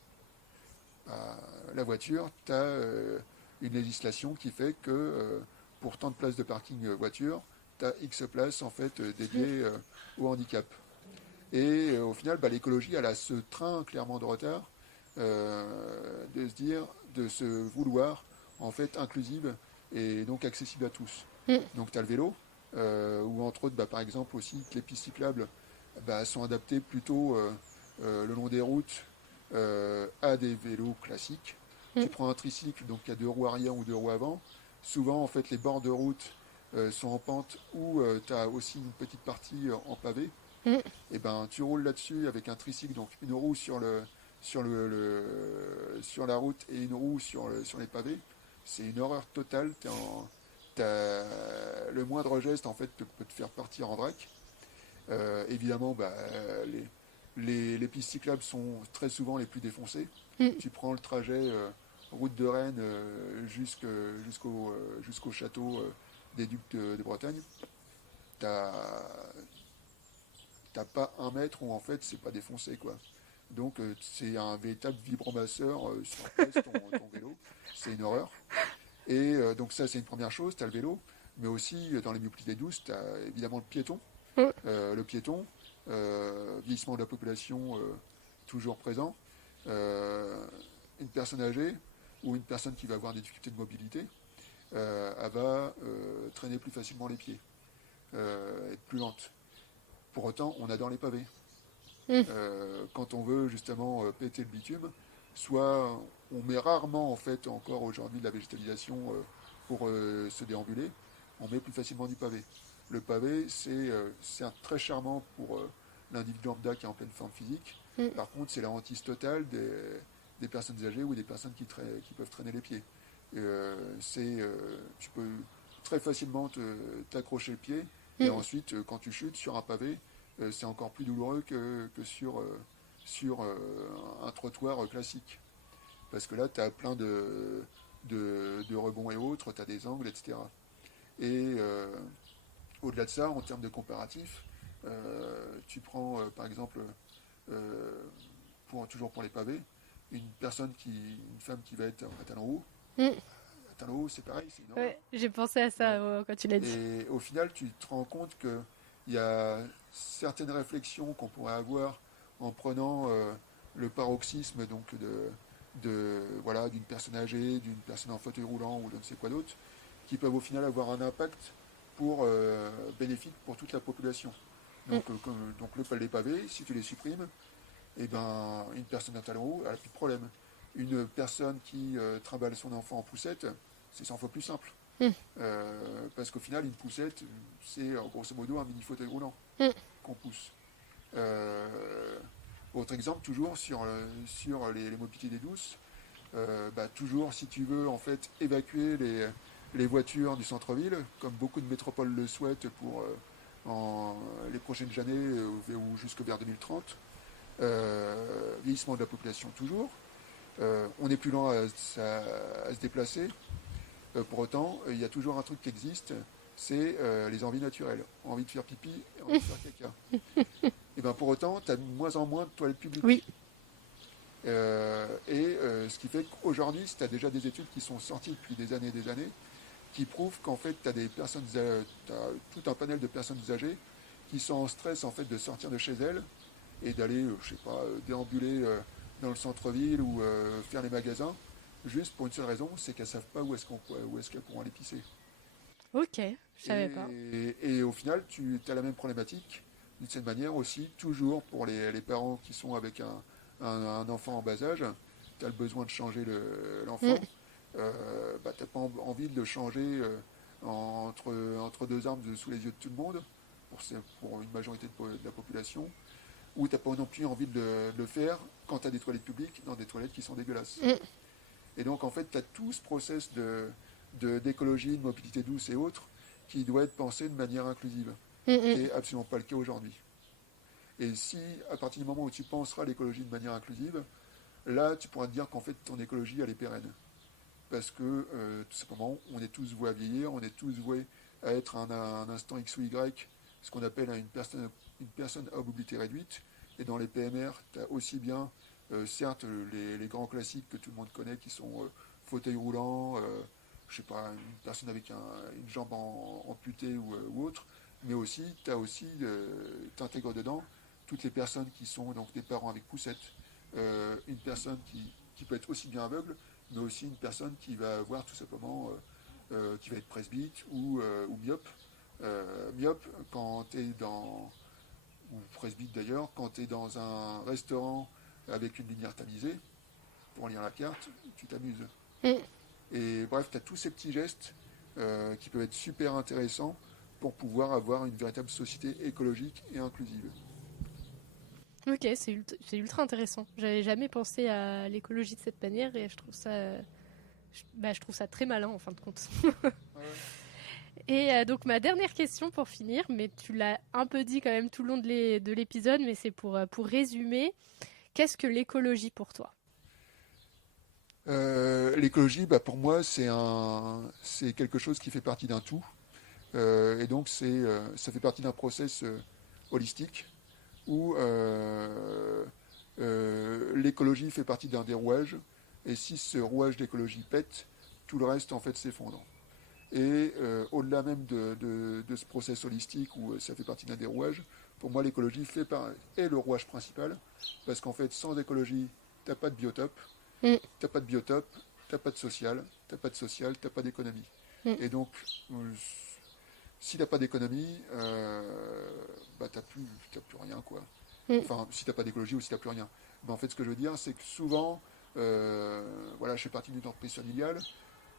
la voiture, tu as une législation qui fait que pour tant de places de parking voiture, tu as X places en fait dédiées au handicap. Et au final, bah, l'écologie, elle a ce train clairement de retard de se dire, de se vouloir en fait inclusive et donc accessible à tous. Mm. Donc tu as le vélo, où entre autres, bah, par exemple aussi, que les pistes cyclables bah, sont adaptées plutôt le long des routes à des vélos classiques. Mm. Tu prends un tricycle, donc il y a deux roues arrière ou deux roues avant. Souvent, en fait, les bords de route sont en pente ou tu as aussi une petite partie en pavé. Mm. Et ben tu roules là-dessus avec un tricycle, donc une roue sur la route et une roue sur les pavés. C'est une horreur totale. Le moindre geste en fait peut te faire partir en vrac. Évidemment, bah, les pistes cyclables sont très souvent les plus défoncées. Mm. Tu prends le trajet route de Rennes jusqu'au château des Ducs de Bretagne. T'as t'as pas un mètre où en fait c'est pas défoncé quoi. Donc c'est un véritable vibromasseur sur place ton vélo. C'est une horreur. Et donc ça c'est une première chose, tu as le vélo, mais aussi dans les mobilités douces, tu as évidemment le piéton. Mm. Le piéton, vieillissement de la population toujours présent. Une personne âgée ou une personne qui va avoir des difficultés de mobilité, elle va traîner plus facilement les pieds, être plus lente. Pour autant, on adore les pavés. Mm. Quand on veut justement péter le bitume, soit on met rarement en fait encore aujourd'hui de la végétalisation pour se déambuler, on met plus facilement du pavé. Le pavé, c'est très charmant pour l'individu lambda qui est en pleine forme physique. Mm. Par contre, c'est la hantise totale des personnes âgées ou des personnes qui peuvent traîner les pieds. Tu peux très facilement t'accrocher le pied et Mm. ensuite, quand tu chutes sur un pavé, c'est encore plus douloureux que sur un trottoir classique. Parce que là, tu as plein de rebonds et autres, tu as des angles, etc. Et au-delà de ça, en termes de comparatif, tu prends par exemple, euh, toujours pour les pavés, une femme qui va être en talon haut. Mm. Talon haut, c'est pareil, c'est une horreur. Ouais, j'ai pensé à ça Ouais. quand tu l'as dit. Et au final, tu te rends compte qu'il y a certaines réflexions qu'on pourrait avoir en prenant le paroxysme donc voilà, d'une personne âgée, d'une personne en fauteuil roulant ou de ne sais quoi d'autre, qui peuvent au final avoir un impact bénéfique pour toute la population. Mm. Donc les pavés, si tu les supprimes, eh ben, une personne à talon haut, elle n'a plus de problème. Une personne qui trimballe son enfant en poussette, c'est 100 fois plus simple. Mm. Parce qu'au final, une poussette, c'est grosso modo un mini fauteuil roulant Mm. qu'on pousse. Autre exemple, toujours sur les mobilités des douces, bah, toujours si tu veux en fait évacuer les voitures du centre-ville, comme beaucoup de métropoles le souhaitent pour les prochaines années ou jusque vers 2030, vieillissement de la population toujours, on est plus lent à se déplacer. Pour autant, il y a toujours un truc qui existe, c'est les envies naturelles. Envie de faire pipi, envie de faire caca. Et bien pour autant, tu as de moins en moins de toilettes publiques. Oui. Ce qui fait qu'aujourd'hui, tu as déjà des études qui sont sorties depuis des années et des années, qui prouvent qu'en fait, tu as tout un panel de personnes âgées qui sont en stress en fait de sortir de chez elles et d'aller, je sais pas, déambuler dans le centre-ville ou faire les magasins, juste pour une seule raison, c'est qu'elles savent pas où est-ce qu'elles pourront aller pisser. Ok, je savais pas. Et au final, tu as la même problématique, d'une certaine manière aussi, toujours pour les parents qui sont avec un enfant en bas âge, tu as le besoin de changer Mm. l'enfant, bah, tu n'as pas envie de le changer entre deux armes sous les yeux de tout le monde, pour une majorité de la population, ou tu n'as pas non plus envie de le faire quand tu as des toilettes publiques, dans des toilettes qui sont dégueulasses. Mm. Et donc en fait, tu as tout ce process d'écologie, de mobilité douce et autres, qui doit être pensé de manière inclusive, Mm, ce qui mm. n'est absolument pas le cas aujourd'hui. Et si, à partir du moment où tu penseras l'écologie de manière inclusive, là, tu pourras te dire qu'en fait, ton écologie, elle est pérenne. Parce que, tout simplement, on est tous voués à vieillir, on est tous voués à être à un instant X ou Y, ce qu'on appelle une personne à mobilité réduite. Et dans les PMR, tu as aussi bien, certes, les grands classiques que tout le monde connaît, qui sont fauteuil roulant, je sais pas, une personne avec une jambe amputée ou autre, mais aussi, tu as aussi, t'intègres dedans toutes les personnes qui sont donc des parents avec poussette, une personne qui peut être aussi bien aveugle, mais aussi une personne qui va avoir tout simplement, qui va être presbyte ou myope. Myope, quand tu es dans, ou presbyte d'ailleurs, quand tu es dans un restaurant avec une lumière tamisée, pour lire la carte, tu t'amuses. Mm. Et bref, tu as tous ces petits gestes qui peuvent être super intéressants pour pouvoir avoir une véritable société écologique et inclusive. Ok, c'est ultra intéressant. J'avais jamais pensé à l'écologie de cette manière et je trouve ça très malin en fin de compte. Ouais. Et donc ma dernière question pour finir, mais tu l'as un peu dit quand même tout le long de l'épisode, mais c'est pour résumer. Qu'est-ce que l'écologie pour toi? L'écologie, bah, pour moi, c'est quelque chose qui fait partie d'un tout. Et donc, ça fait partie d'un process holistique où l'écologie fait partie d'un des rouages. Et si ce rouage d'écologie pète, tout le reste, en fait, s'effondre. Et au-delà même de ce process holistique où ça fait partie d'un des rouages, pour moi, l'écologie est le rouage principal. Parce qu'en fait, sans écologie, t'as pas de biotope. Mm, T'as pas de biotope, t'as pas de social, t'as pas de social, t'as pas d'économie. mm, Et donc, si t'as pas d'économie, bah t'as plus rien quoi. mm. Enfin, si t'as pas d'écologie ou si t'as plus rien. Mais en fait, ce que je veux dire, c'est que souvent, voilà, je fais partie d'une entreprise familiale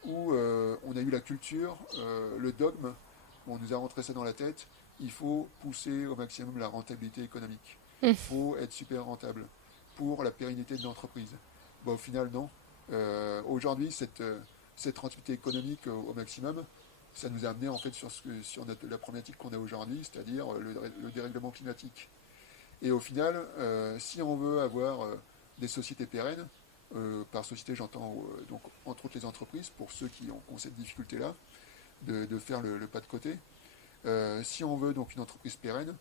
où on a eu la culture, le dogme, on nous a rentré ça dans la tête. Il faut pousser au maximum la rentabilité économique. Mm. Il faut être super rentable pour la pérennité de l'entreprise. Bah, au final, non. Aujourd'hui, cette rentabilité économique au maximum, ça nous a amené en fait sur la problématique qu'on a aujourd'hui, c'est-à-dire le dérèglement climatique. Et au final, si on veut avoir des sociétés pérennes, par société j'entends donc entre autres les entreprises, pour ceux qui ont cette difficulté-là, de faire le pas de côté, si on veut donc une entreprise pérenne,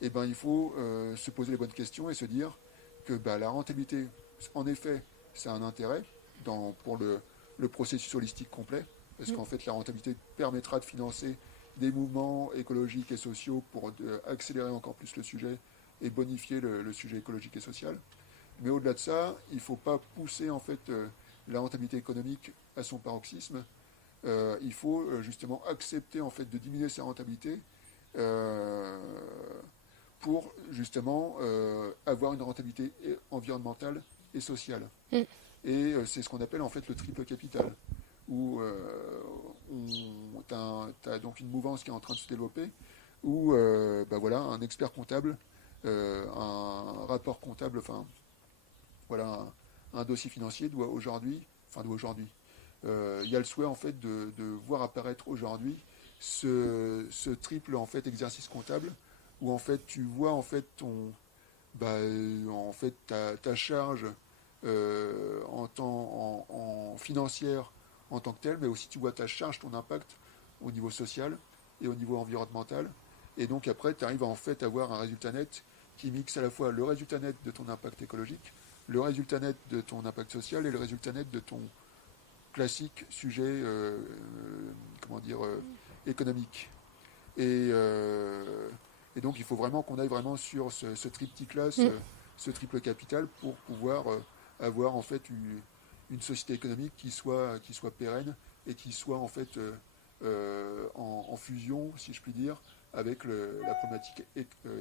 eh ben, il faut se poser les bonnes questions et se dire que bah, la rentabilité, en effet, ça a un intérêt pour le processus holistique complet, parce Mm. qu'en fait, la rentabilité permettra de financer des mouvements écologiques et sociaux pour accélérer encore plus le sujet et bonifier le sujet écologique et social. Mais au-delà de ça, il ne faut pas pousser en fait la rentabilité économique à son paroxysme. Il faut justement accepter en fait de diminuer sa rentabilité euh, pour justement avoir une rentabilité environnementale et sociale. Mm. Et c'est ce qu'on appelle en fait le triple capital, où tu as donc une mouvance qui est en train de se développer, où bah voilà, un expert comptable, un rapport comptable, enfin voilà, un dossier financier doit aujourd'hui, il y a le souhait en fait de voir apparaître aujourd'hui ce triple en fait exercice comptable où en fait tu vois en fait en fait ta charge en financière en tant que telle, mais aussi tu vois ta charge, ton impact au niveau social et au niveau environnemental. Et donc après, tu arrives à en fait avoir un résultat net qui mixe à la fois le résultat net de ton impact écologique le résultat net de ton impact social et le résultat net de ton classique sujet économique. Et donc il faut vraiment qu'on aille vraiment sur ce triptyque-là, ce triple capital pour pouvoir avoir en fait une société économique qui soit pérenne et qui soit en fait en fusion, si je puis dire, avec la problématique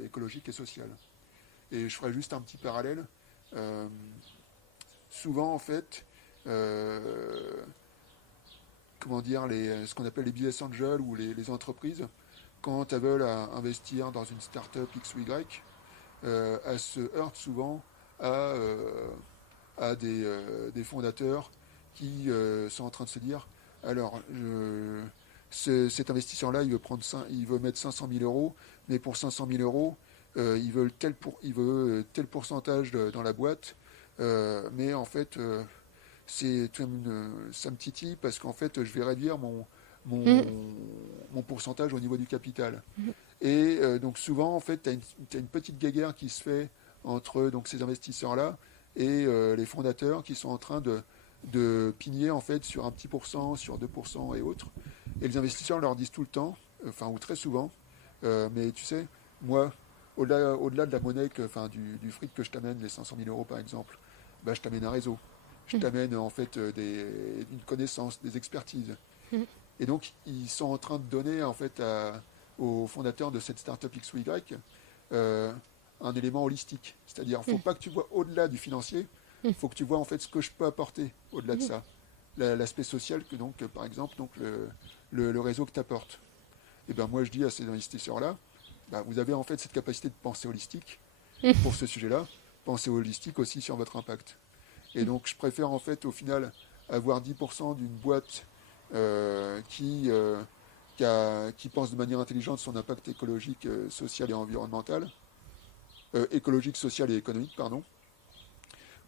écologique et sociale. Et je ferai juste un petit parallèle. Euh, Souvent en fait, ce qu'on appelle les business angels ou les entreprises, quand elles veulent investir dans une start-up X ou Y, elles se heurtent souvent à des fondateurs qui sont en train de se dire alors, cet investisseur-là, il veut mettre 500 000 euros, mais pour 500 000 euros, il veut tel pourcentage dans la boîte, mais en fait, ça me titille parce qu'en fait, je vais réduire mon, Mm. mon pourcentage au niveau du capital. Et donc souvent, en fait, tu as une petite guéguerre qui se fait entre donc, ces investisseurs-là et les fondateurs qui sont en train de pigner en fait sur un petit pourcent, sur 2% et autres. Et les investisseurs leur disent tout le temps, enfin ou très souvent, mais tu sais, moi, au-delà de la monnaie, du fric que je t'amène, les 500 000 euros par exemple, bah, je t'amène un réseau. Je Mm. t'amène en fait une connaissance, des expertises. Mm. Et donc, ils sont en train de donner en fait aux fondateurs de cette startup X ou Y euh, un élément holistique. C'est-à-dire, il ne faut Mm. pas que tu vois au-delà du financier, Mm. il faut que tu vois en fait ce que je peux apporter au-delà de Mm. ça. L'aspect social que donc, par exemple, donc le réseau que tu apportes. Et ben moi, je dis à ces investisseurs-là, bah, vous avez en fait cette capacité de penser holistique pour ce sujet-là, penser holistique aussi sur votre impact. Et donc, je préfère en fait, au final, avoir 10% d'une boîte qui pense de manière intelligente son impact écologique, social et environnemental, écologique, social et économique, pardon,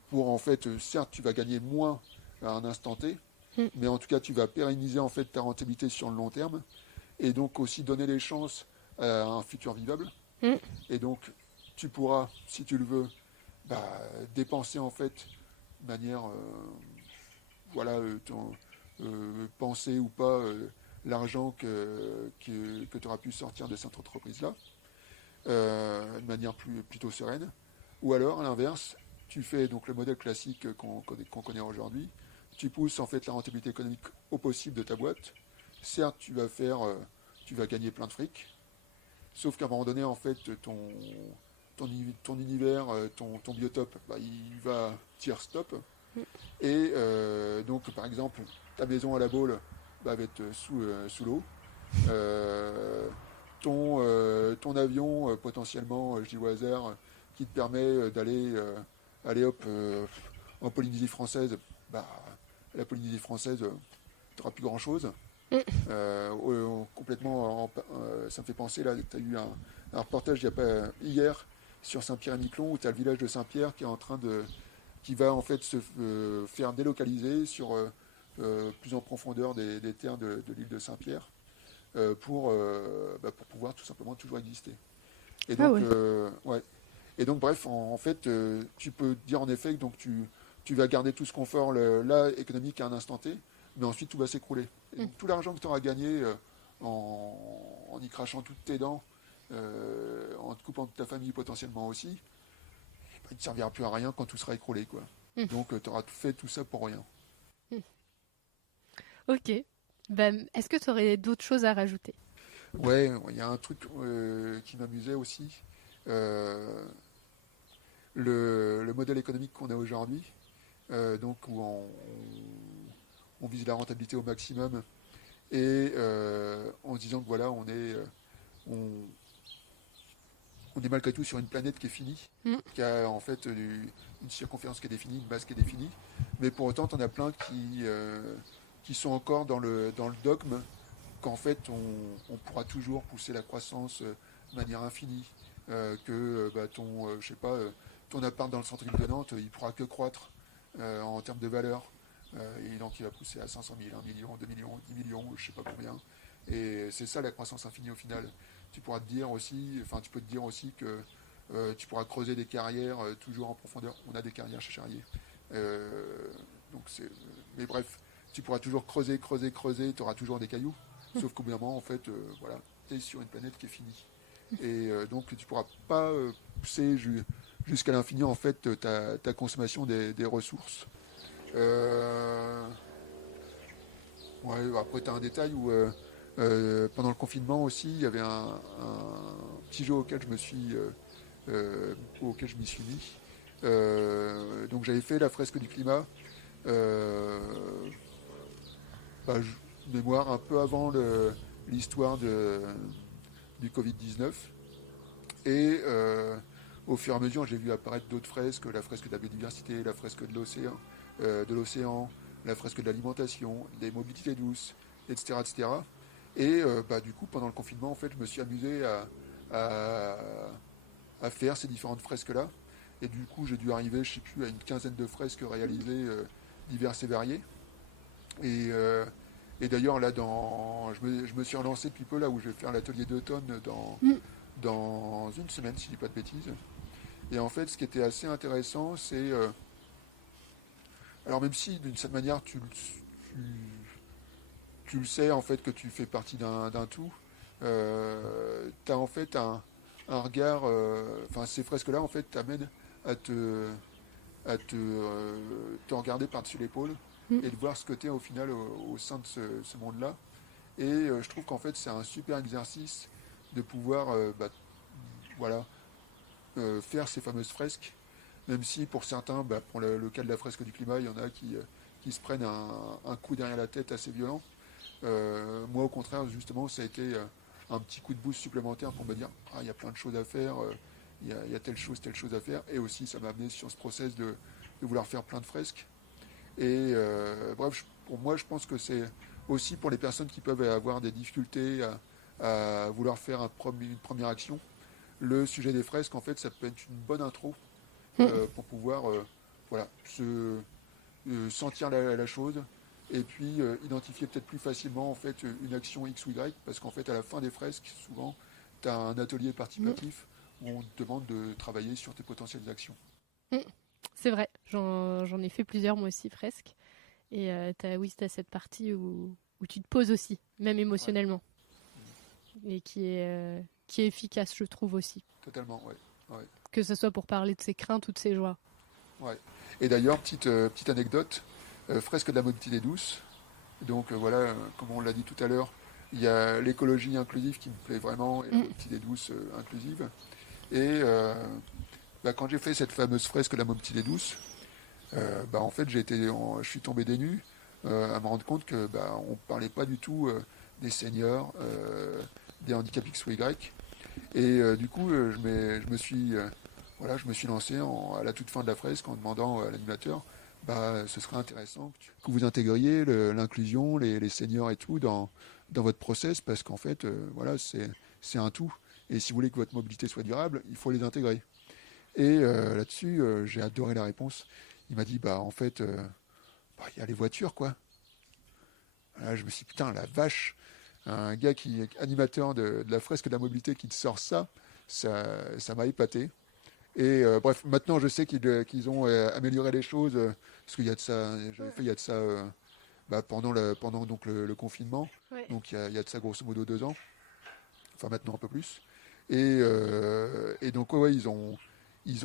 pour en fait, certes, tu vas gagner moins à un instant T, Mm. mais en tout cas, tu vas pérenniser en fait ta rentabilité sur le long terme, et donc aussi donner les chances à un futur vivable. Mm. Et donc, tu pourras, si tu le veux, bah, dépenser en fait de manière voilà, penser ou pas l'argent que tu auras pu sortir de cette entreprise-là, de manière plutôt sereine. Ou alors, à l'inverse, tu fais donc le modèle classique qu'on connaît aujourd'hui, tu pousses en fait la rentabilité économique au possible de ta boîte. Certes, tu vas gagner plein de fric, sauf qu'à un moment donné, en fait, ton univers, ton biotope, bah, il va dire stop. Et donc, par exemple, ta maison à la Baule bah, va être sous l'eau. Euh, ton avion, potentiellement, je dis au hasard, qui te permet aller hop, en Polynésie française, bah, la Polynésie française, tu n'auras plus grand-chose. Complètement, ça me fait penser, là, tu as eu un reportage hier sur Saint-Pierre-et-Miquelon, où tu as le village de Saint-Pierre qui va en fait se faire délocaliser sur plus en profondeur des terres de l'île de Saint-Pierre pour pouvoir tout simplement toujours exister. Et Ah donc, ouais. ouais. Et donc, bref, en fait, tu peux dire en effet que donc, tu vas garder tout ce confort là économique à un instant T, mais ensuite tout va s'écrouler. Et Mm. donc, tout l'argent que tu auras gagné en y crachant toutes tes dents, en te coupant de ta famille potentiellement aussi, il ne te servira plus à rien quand tout sera écroulé, quoi. Mm. Donc, tu auras fait tout ça pour rien. Mm. Ok. Ben, est-ce que tu aurais d'autres choses à rajouter? Ouais, il y a un truc qui m'amusait aussi. Euh, le modèle économique qu'on a aujourd'hui, donc où on vise la rentabilité au maximum et en se disant que voilà, on, on est malgré tout sur une planète qui est finie, Mm. qui a en fait une circonférence qui est définie, une base qui est définie, mais pour autant, on a plein qui sont encore dans le dogme qu'en fait, on pourra toujours pousser la croissance de manière infinie, que bah, je sais pas, ton appart dans le centre-ville de Nantes, il pourra que croître en termes de valeur. Et donc, il va pousser à 500 000, 1 million, 2 millions, 10 millions, je sais pas combien. Et c'est ça la croissance infinie au final. Tu pourras te dire aussi, enfin, tu peux te dire aussi que Tu pourras creuser des carrières toujours en profondeur. On a des carrières chez Charrier. Donc mais bref, tu pourras toujours creuser, tu auras toujours des cailloux. Sauf qu'au bout d'un moment, en fait, voilà, tu es sur une planète qui est finie. Et donc, tu ne pourras pas pousser jusqu'à l'infini, en fait, ta consommation des ressources. Ouais, après, tu as un détail où, pendant le confinement aussi, il y avait un petit jeu auquel auquel je m'y suis mis. Donc, j'avais fait la fresque du climat. Euh, Mémoire un peu avant l'histoire du Covid-19. Et au fur et à mesure, j'ai vu apparaître d'autres fresques, la fresque de la biodiversité, la fresque de l'océan, la fresque de l'alimentation, des mobilités douces, etc. etc. Et du coup, pendant le confinement, en fait, je me suis amusé à, à faire ces différentes fresques-là. Et du coup, j'ai dû arriver, je ne sais plus, à une quinzaine de fresques réalisées, diverses et variées. Et, euh, et d'ailleurs, là, je me suis relancé depuis peu, là où je vais faire l'atelier d'automne dans une semaine, si je dis pas de bêtises. Et en fait, ce qui était assez intéressant, c'est... alors même si, d'une certaine manière, tu le sais, en fait, que tu fais partie d'un tout, tu as en fait un regard... Enfin, ces fresques-là, en fait, t'amènent à te regarder par-dessus l'épaule et de voir ce que tu es au final au sein de ce monde-là. Et je trouve qu'en fait, c'est un super exercice de pouvoir voilà, faire ces fameuses fresques, même si pour certains, pour le cas de la fresque du climat, il y en a qui se prennent un coup derrière la tête assez violent. Moi, au contraire, justement, ça a été un petit coup de boost supplémentaire pour me dire, ah, il y a plein de choses à faire, il y a telle chose à faire. Et aussi, ça m'a amené sur ce process de vouloir faire plein de fresques. Et bref, pour moi, je pense que c'est aussi pour les personnes qui peuvent avoir des difficultés à vouloir faire une première action. Le sujet des fresques, en fait, ça peut être une bonne intro pour pouvoir voilà, sentir la chose et puis identifier peut-être plus facilement en fait une action X ou Y, parce qu'en fait, à la fin des fresques, souvent, tu as un atelier participatif où on te demande de travailler sur tes potentielles actions. C'est vrai, j'en ai fait plusieurs moi aussi presque. Et oui, t'as cette partie où tu te poses aussi, même Ouais, émotionnellement, et qui est efficace, je trouve aussi. totalement, ouais. Ouais. Que ce soit pour parler de ses craintes ou de ses joies. Ouais. Et d'ailleurs, petite anecdote, fresque de la mobilité douce. Donc voilà, comme on l'a dit tout à l'heure, il y a l'écologie inclusive qui me plaît vraiment et la mobilité douce inclusive. Et quand j'ai fait cette fameuse fresque de la mobilité douce, en fait je suis tombé des nues à me rendre compte que on parlait pas du tout des seniors, des handicaps X ou Y. Et du coup, je me suis lancé à la toute fin de la fresque en demandant à l'animateur, ce serait intéressant que vous intégriez l'inclusion, les seniors et tout dans votre process, parce qu'en fait, voilà, c'est un tout. Et si vous voulez que votre mobilité soit durable, il faut les intégrer. Et là-dessus, j'ai adoré la réponse. Il m'a dit, en fait, il y a les voitures, quoi. Là, je me suis dit, putain, la vache, un gars qui est animateur de la fresque de la mobilité qui te sort ça m'a épaté. Et bref, maintenant je sais qu'ils ont amélioré les choses, parce qu'il y a de ça, j'avais fait il y a de ça pendant donc le confinement, Ouais. donc il y a de ça grosso modo 2 ans, enfin maintenant un peu plus. Et donc ouais, ils ont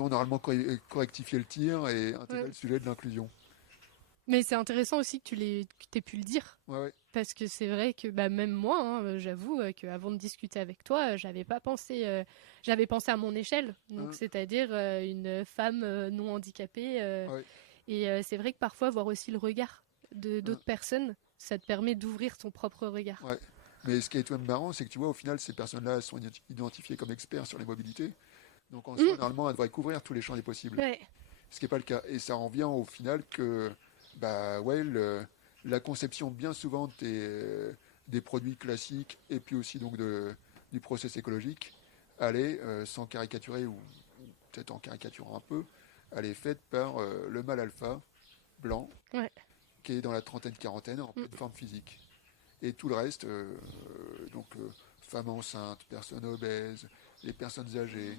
normalement correctifié le tir et intégré Ouais. le sujet de l'inclusion. Mais c'est intéressant aussi que t'aies pu le dire. Ouais, ouais. Parce que c'est vrai que même moi, hein, j'avoue qu'avant de discuter avec toi, j'avais pas pensé. J'avais pensé à mon échelle, donc Hein, c'est-à-dire une femme non handicapée. ouais, Et c'est vrai que parfois voir aussi le regard de hein, d'autres personnes, ça te permet d'ouvrir ton propre regard. ouais. Mais ce qui est tout de même marrant, c'est que tu vois, au final, ces personnes-là sont identifiées comme experts sur les mobilités. Donc en soi, Mm, normalement, elles devraient couvrir tous les champs des possibles. ouais. Ce qui n'est pas le cas. Et ça en vient au final que ouais, la conception bien souvent des produits classiques et puis aussi donc du process écologique, elle est, sans caricaturer ou peut-être en caricaturant un peu, elle est faite par le mâle alpha blanc Ouais. qui est dans la trentaine-quarantaine en Mm, pleine forme physique. Et tout le reste, donc femmes enceintes, personnes obèses, les personnes âgées,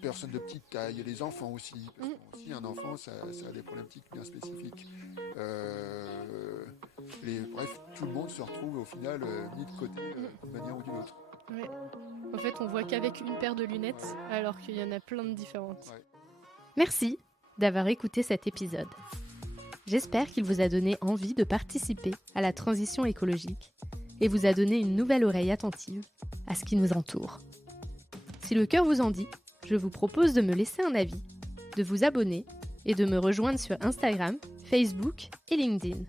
personnes de petite taille, et les enfants aussi. Parce que aussi un enfant, ça a des problématiques bien spécifiques. Bref, tout le monde se retrouve au final mis de côté d'une manière ou d'une autre. Ouais. En fait, on voit qu'avec une paire de lunettes, alors qu'il y en a plein de différentes. Ouais. Merci d'avoir écouté cet épisode. J'espère qu'il vous a donné envie de participer à la transition écologique et vous a donné une nouvelle oreille attentive à ce qui nous entoure. Si le cœur vous en dit, je vous propose de me laisser un avis, de vous abonner et de me rejoindre sur Instagram, Facebook et LinkedIn.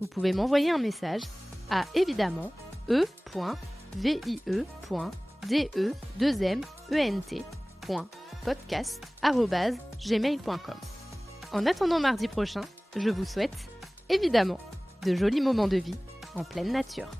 Vous pouvez m'envoyer un message à évidemment vie.e.ment.podcast@gmail.com. En attendant mardi prochain, je vous souhaite, évidemment, de jolis moments de vie en pleine nature.